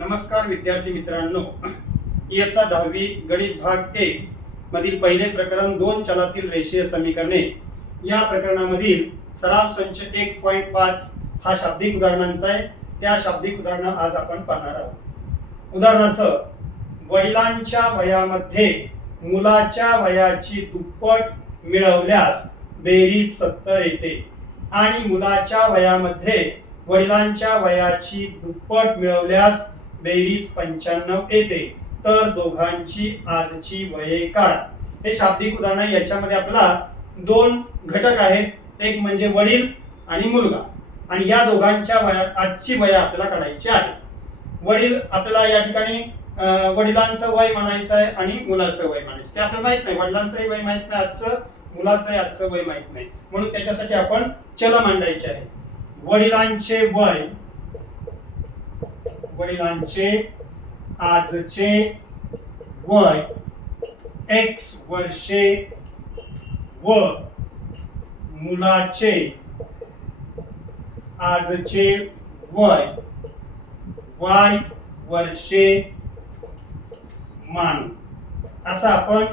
नमस्कार विद्यार्थी मित्रांनो, इयत्ता 10वी गणित भाग 1 मधील पहिले प्रकरण 2 चलातील रेषीय समीकरणे या प्रकरणामधील सराव संच 1.5 हा शाब्दिक उदाहरणांचा आहे. त्या शाब्दिक उदाहरण आज आपण पाहणार आहोत. उदाहरणार्थ, वडिलांच्या वयामध्ये मुलाच्या वयाची दुप्पट मिळवल्यास बेरीज 70 येते आणि मुलाच्या वयामध्ये वडिलांच्या वयाची दुप्पट मिळवल्यास बेरीज 95 येते, तर दोघांची आजची वये काढा. हे शाब्दिक उदाहरण आहे. याच्यामध्ये आपल्याला दोन घटक आहेत, एक म्हणजे वडील आणि मुलगा, आणि या दोघांच्या आजची वय आपल्याला काढायची आहे. वडील आपल्याला या ठिकाणी वडिलांचं वय म्हणायचं आहे आणि मुलाचं वय म्हणायचं. ते आपल्याला माहित नाही, वडिलांचंही वय माहित नाही आजचं, मुलाचंही आजचं वय माहित नाही, म्हणून त्याच्यासाठी आपण चल मांडायचे आहे. वडिलांचे वय, वडिलांचे आजचे वय x वर्षे व मुलाचे आजचे वय y वर्षे मानू, असं आपण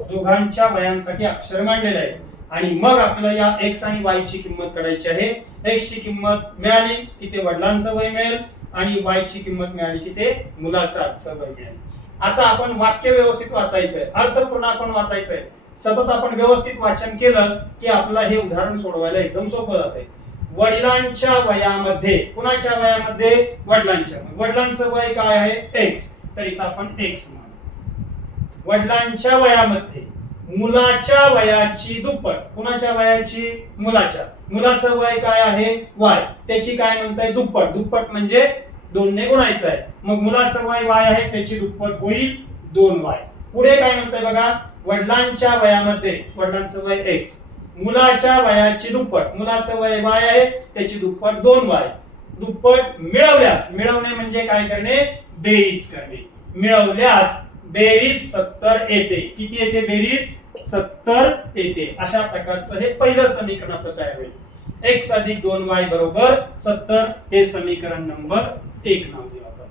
दोघांच्या वयांसाठी अक्षर मांडलेले आहे. आणि मग आपल्याला या x आणि y ची किंमत काढायची आहे. x ची किंमत मिळाली की ते वडिलांचं वय मिळेल आणि y ची किंमत मिळाली की ते मुलाचं आजचं वय मिळेल. आता आपण वाक्य व्यवस्थित वाचायचंय, अर्थपूर्ण आपण वाचायचंय. सतत आपण व्यवस्थित वाचन केलं की आपल्याला हे उदाहरण सोडवायला एकदम सोपं जाते. वडिलांच्या वयामध्ये, कुणाच्या वयामध्ये? वडिलांच्या. वडिलांचं वय काय आहे? x, तर इथं आपण x म्हणू. वडिलांच्या वयामध्ये मुलाच्या वयाची दुप्पट, कुणाच्या वयाची? मुलाच्या. मुलाचं वय काय आहे? y, त्याची काय म्हणताय? दुप्पट. दुप्पट म्हणजे 2 ने गुणायचं आहे. मग मुलाचं वय y आहे, त्याची दुप्पट होईल 2y. पुढे काय म्हणताय बघा, वडिलांच्या वयामध्ये, वडिलांचं वय x, मुलाच्या वयाची दुप्पट, मुलाचं वय y आहे, त्याची दुप्पट 2y. दुप्पट मिळवल्यास, मिळवणे म्हणजे काय करणे? बेरीज करणे. मिळवल्यास बेरीज 70 येते. किती येते बेरीज? 70 येते. अशा प्रकारचं हे पहिलं समीकरण आपलं तयार होईल. x अधिक 2y बरोबर 70, हे समीकरण नंबर 1 नाव देऊ आपण.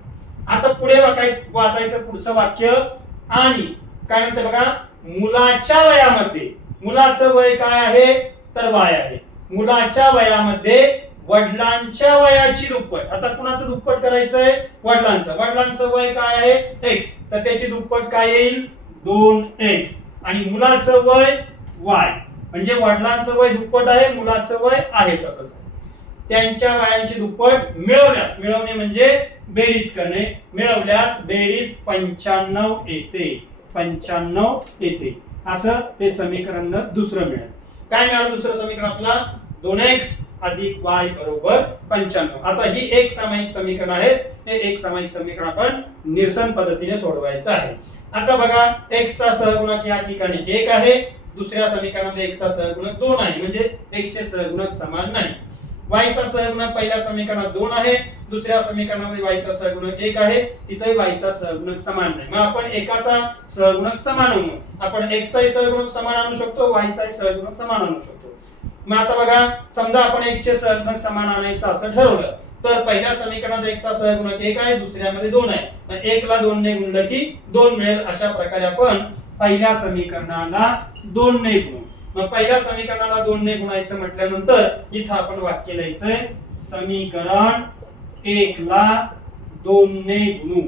आता पुढे वाचायचं पुढचं वाक्य. आणि काय म्हणते बघा, मुलाच्या वयामध्ये, मुलाचं वय काय आहे? तर y आहे. मुलाच्या वयामध्ये वडिलांच्या वयाची दुप्पट. आता कुणाचं दुप्पट करायचंय? वडिलांचं. वडिलांचं वय काय आहे? x, तर त्याची दुप्पट काय येईल? 2x. आणि मुलाचं वय y, म्हणजे वडिलांचं वय दुप्पट आहे, मुलाचं वय आहे तसंच. त्यांच्या वयांची दुप्पट मिळवल्यास, मिळवणे म्हणजे बेरीज करणे, मिळवल्यास बेरीज 95 येते. 95 येते, असं ते समीकरण दुसरं मिळेल. काय मिळालं दुसरं समीकरण आपला? 2x अधिक y बरोबर 95. आता ही एक सामायिक समीकरण आहे. हे एक सामायिक समीकरण आपण निरसन पद्धतीने सोडवायचं आहे. आता बघा, x चा सहगुणक या ठिकाणी 1 आहे, दुसऱ्या समीकरणामध्ये x चा सहगुणक 2 आहे, म्हणजे x चे सहगुणक समान नाही. y चा सहगुणक पहिल्या समीकरणात 2 आहे, दुसऱ्या समीकरणामध्ये y चा सहगुणक 1 आहे, तिथेही y चा सहगुणक समान नाही. मग आपण एकाचा सहगुणक समान आणू, आपण x चाही सहगुणक समान आणू शकतो, y चाही सहगुणक समान आणू शकतो. मग आता बघा, समजा आपण x चे सहगुणक समान आणायचं असं ठरवलं, तर पहिल्या समीकरणात x चा सहगुणक 1 आहे, दुसऱ्यामध्ये 2 आहे. मग 1 ला 2 ने गुणलं की 2 मिळेल. अशा प्रकारे आपण पहिल्या समीकरणाला 2 ने गुणू. मग पहिल्या समीकरणाला 2 ने गुणायचं म्हटल्यानंतर इथं आपण वाक्य लिहायचंय, समीकरण 1 ला 2 ने गुणू.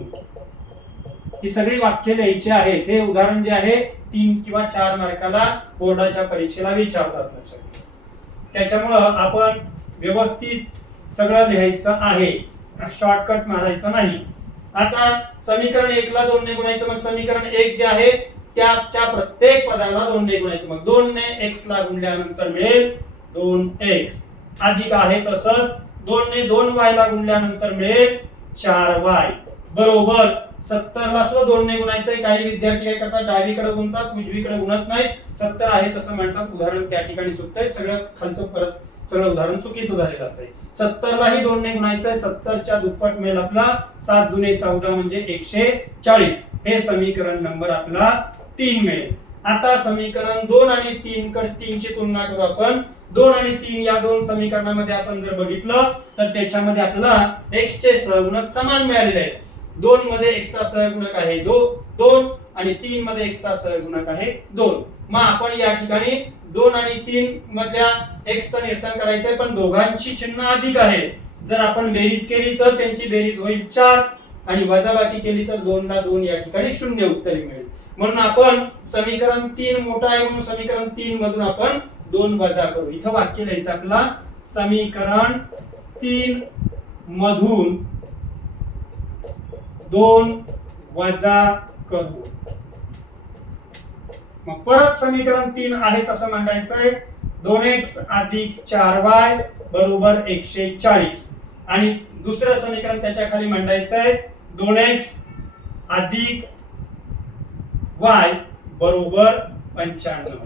ही सगळी वाक्य लिहायची आहेत. हे उदाहरण जे आहे 3 किंवा 4 मार्काला बोर्डाच्या परीक्षेला विचारतात, लक्षात घ्या. त्याच्यामुळं आपण व्यवस्थित सगळं लिहायचं आहे, शॉर्टकट मारायचं नाही. आता समीकरण 1 ला 2 ने गुणायचं, मग समीकरण 1 जे आहे त्याच्या प्रत्येक पदाला 2 ने गुणायचं. मग 2 ने x ला गुणल्यानंतर मिळेल 2x, अधिक आहे तसंच 2 ने 2y ला गुणल्यानंतर मिळेल 4y, बरोबर 70 ला सुद्धा 2 ने गुणायचंय. काही विद्यार्थी काय करतात, डावीकडे गुणतात, उजवीकडे गुणत नाहीत. 70 आहे तसं म्हणतात, उदाहरण त्या ठिकाणी चुकतंय. सगळं खालचं परत सगळं उदाहरण चुकीचं झालेलं असतंय. 70 लाही 2 ने गुणायचंय. 70 च्या दुप्पट मिळेल आपला 7 दुने 14 म्हणजे 140. हे समीकरण नंबर आपला 3 मिळेल. आता समीकरण 2 आणि 3 कडे 3 ची तुलना करू आपण. 2 आणि 3 या दोन समीकरणामध्ये आपण जर बघितलं तर त्याच्यामध्ये आपल्याला x चे सहगुणक समान मिळालेले आहेत. 2 मध्ये x चा सहगुणक आहे 2 आणि 3 मध्ये x चा सहगुणक आहे 2. मग आपण या ठिकाणी 2 आणि 3 मधल्या x चं निरसन करायचंय, पण दोघांची चिन्ह अधिक आहे. जर आपण बेरीज केली तर त्यांची बेरीज होईल 4 आणि वजाबाकी केली तर 2 ला 2 या ठिकाणी 0 उत्तर मिळेल. म्हणून आपण समीकरण 3 मोठा आहे म्हणून समीकरण 3 मधून आपण 2 वजा करू. इथं वाक्य लिहायचं आपला समीकरण 3 मधून 2 वजा करू. मग परत समीकरण 3 आहे तसं मांडायचंय. 2x अधिक 4y बरोबर 140 आणि दुसरं समीकरण त्याच्या खाली मांडायचंय 2x अधिक y बरोबर 95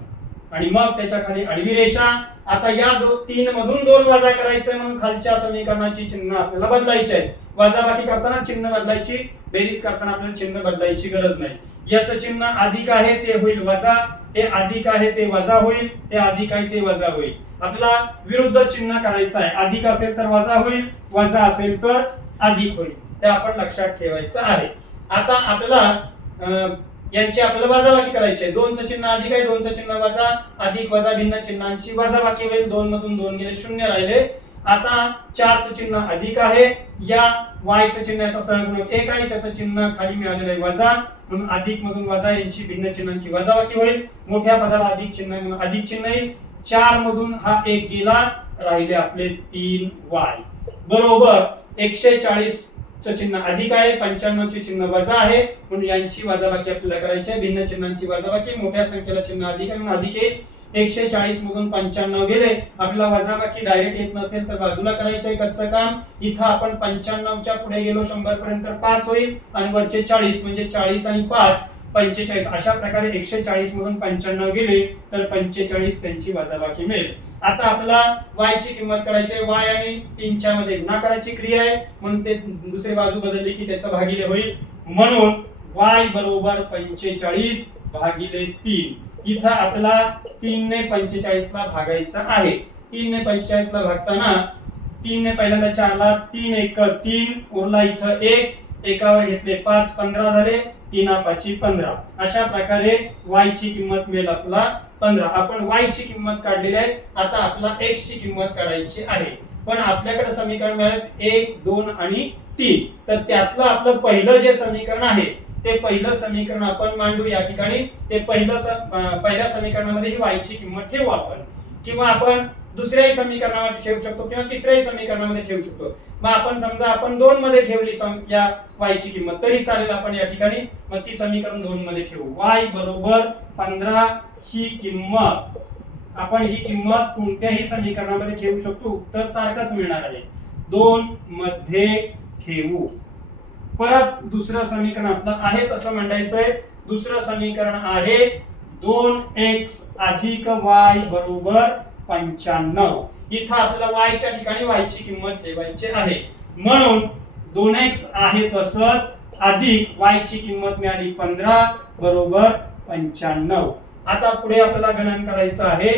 आणि मग त्याच्या खाली आडवी रेषा. आता या 3 मधून 2 वजा करायचंय म्हणून खालच्या समीकरणाची चिन्ह आपल्याला बदलायची आहे. वजाबाकी करताना चिन्ह बदलायची, बेरीज करताना आपल्याला चिन्ह बदलायची गरज नाही. याचं चिन्ह अधिक आहे ते होईल वजा, हे अधिक आहे ते वजा होईल, हे अधिक आहे ते वजा होईल. आपल्याला विरुद्ध चिन्ह करायचं आहे. अधिक असेल तर वजा होईल, वजा असेल तर अधिक होईल. हे आपण लक्षात ठेवायचं आहे. आता आपल्याला यांची आपल्याला वजाबाकी करायची आहे. 2 चं चिन्ह अधिक आहे, 2 चं चिन्ह वजा, अधिक वजा भिन्न चिन्हांची वजाबाकी होईल. 2 मधून 2 गेले 0 राहिले. आता 4 चं चिन्ह अधिक आहे, या y चं चिन्हाचा सहगुणक 1 आहे, त्याचं चिन्ह खाली मिळालेलं आहे वजा, म्हणून अधिक मधून वजा यांची भिन्न चिन्हांची वजाबाकी होईल. मोठ्या पदाला अधिक चिन्ह म्हणून अधिक चिन्ह येईल. 4 मधून हा 1 गेला, राहिले आपले 3y बरोबर 140 चं चिन्ह अधिक आहे, 95 चे चिन्ह वजा आहे, म्हणून यांची वजाबाकी आपल्याला करायची आहे. भिन्न चिन्हांची वजाबाकी, मोठ्या संख्येला चिन्ह अधिक आहे म्हणून अधिक येईल. 140 मधून 95 गेले. आपला वजाबाकी डायरेक्ट येत नसेल तर बाजूला करायचंय कच्चं काम. इथं आपण 95 च्या पुढे गेलो 100 पर्यंत 5 होईल आणि वरचे 40 म्हणजे 40 आणि 5 45. अशा प्रकारे 140 मधून 95 गेले तर 45 त्यांची वजाबाकी मिळेल. आता आपला y ची किंमत काढायची आहे. y आणि 3 च्या मध्ये गुणाकाराची क्रिया आहे म्हणून ते दुसरी बाजू बदलली की त्याचा भागिले होईल. म्हणून y बरोबर 45 भागिले 3. इथं आपल्याला 3 ने 45 ला भागायचं आहे. 3 ने 45 ला भागताना 3 ने पहिल्यांदा 4 ला 3 1 3 उरला इथं 1, एकावर घेतले 5 15 झाले, 3 5 15. अशा प्रकारे y ची किंमत मिळेल आपला 15. आपण y ची किंमत काढलेली आहे. आता आपला x ची किंमत काढायची आहे. पण आपल्याकडे समीकरण मिळाले 1 2 आणि 3. तर त्यातलं आपलं पहिलं जे समीकरण आहे ते पहिलं समीकरण आपण मांडू या ठिकाणी. ते पहिल्या समीकरणामध्ये ही y ची किंमत ठेवू आपण, किंवा आपण दुसऱ्याही समीकरणामध्ये ठेवू शकतो किंवा तिसऱ्याही समीकरणामध्ये ठेवू शकतो. मग आपण समजा आपण 2 मध्ये ठेवली या y ची किंमत तरी चालेल आपण या ठिकाणी. मग ती समीकरण 2 मध्ये ठेवू. y बरोबर 15 ही किंमत, आपण ही किंमत कोणत्याही समीकरणामध्ये ठेवू शकतो, उत्तर सारखंच मिळणार आहे. 2 मध्ये ठेवू. परत दुसरं समीकरण आपलं आहे तसं मांडायचंय. दुसरं समीकरण आहे 2x अधिक y बरोबर 95. इथं आपल्याला y च्या ठिकाणी y ची किंमत ठेवायची आहे. म्हणून 2x आहे तसंच अधिक y ची किंमत मिळाली 15 बरोबर 95. आता पुढे आपल्याला गणन करायचं आहे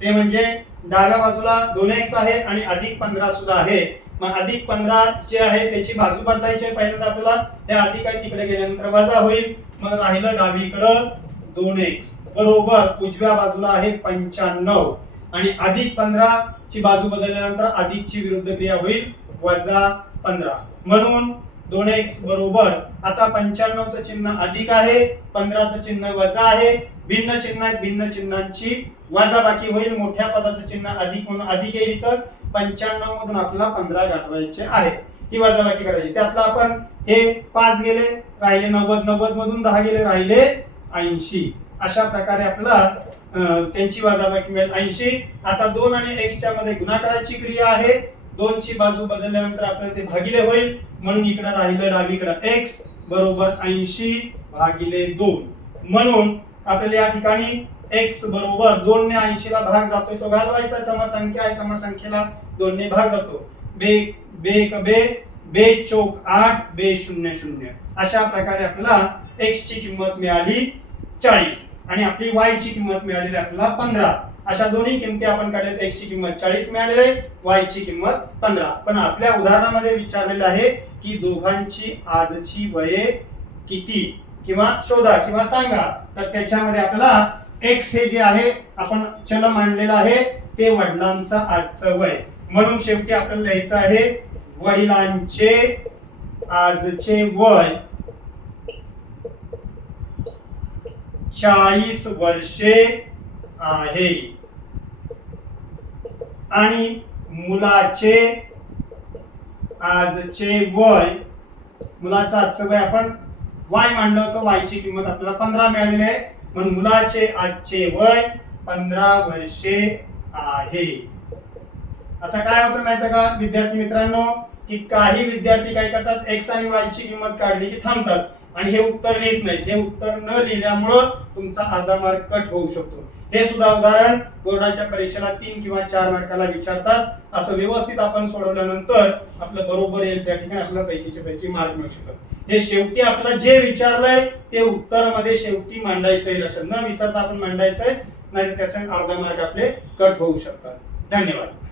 ते म्हणजे डाव्या बाजूला 2x आहे आणि अधिक 15 सुद्धा आहे. मग अधिक 15 जे आहे त्याची बाजू बदलायची आहे. पहिल्यांदा आपल्याला हे अधिक आहे तिकडे गेल्यानंतर वजा होईल. मग राहिलं डावीकडं 2x बरोबर उजव्या बाजूला आहे 95 आणि अधिक 15 ची बाजू बदलल्यानंतर अधिकची विरुद्ध क्रिया होईल वजा 15. म्हणून 2x बरोबर आता 95 चं चिन्ह अधिक आहे, 15 चं चिन्ह वजा आहे. भिन्न चिन्ह आहेत, भिन्न चिन्हांची वजाबाकी होईल. मोठ्या पदाचं चिन्ह अधिक म्हणून अधिक येईल. इथं 95 मधून आपल्याला 15 घालवायचे आहे, ही वजाबाकी करायची. त्यातला आपण हे 5 गेले राहिले 90, 90 मधून 10 गेले राहिले 80. अशा प्रकारे आपल्याला त्यांची वजाबाकी मिळेल 80. आता 2 आणि x च्या मध्ये गुणाकाराची क्रिया आहे. 2 ची बाजू बदलल्यानंतर आपल्याला ते भागिले होईल. म्हणून इकडे राहिलं डावीकडे x बरोबर 80 भागिले 2. म्हणून आपल्याला या ठिकाणी x बरोबर 2 ने 80 ला भाग जातोय तो घालवायचा. समसंख्या आहे, समसंख्येला 2 ने भाग जातो. बे बे बे बे चौक 8 बे 0 0. अशा प्रकारे आपल्याला x ची किंमत मिळाली 40 आणि आपली y ची किंमत मिळालेली आपल्याला 15. अशा दोन्ही किमती आपण काढल्यात. x ची किंमत 40 मिळालेली आहे, y ची किंमत 15. पण आपल्या उदाहरणामध्ये विचारलेलं आहे की दोघांची आजची वये किती किंवा शोधा किंवा सांगा, तर त्याच्यामध्ये आपल्याला एक्स हे जे आहे आपण चल मांडलेलं आहे ते वडिलांचं आजचं वय, म्हणून शेवटी आपल्याला लिहायचं आहे वडिलांचे आजचे वय 40 वर्षे आहे आणि मुलाचे आजचे वय, मुलाचं आजचं वय आपण वाय मांडलं होतं, वायची किंमत आपल्याला 15 मिळालेली आहे, म्हणून मुलाचे आजचे वय 15 वर्षे आहे. आता काय होतं माहिती का विद्यार्थी मित्रांनो, की काही विद्यार्थी काय करतात एक्स आणि वाय ची किंमत काढली की थांबतात आणि हे उत्तर लिहित नाहीत. हे उत्तर न लिहिल्यामुळं तुमचा अर्धा मार्क कट होऊ शकतो. हे सुद्धा उदाहरण बोर्डाच्या परीक्षेला 3 किंवा 4 मार्काला विचारतात. असं व्यवस्थित आपण सोडवल्यानंतर आपलं बरोबर येईल, त्या ठिकाणी आपल्याला पैकीचे पैकी मार्क मिळू शकतात. हे शेवटी आपलं जे विचारलंय ते उत्तरामध्ये शेवटी मांडायचंय, लक्षात न विसरता आपण मांडायचंय, नाही तर त्याचा अर्धा मार्क आपले कट होऊ शकतात. धन्यवाद.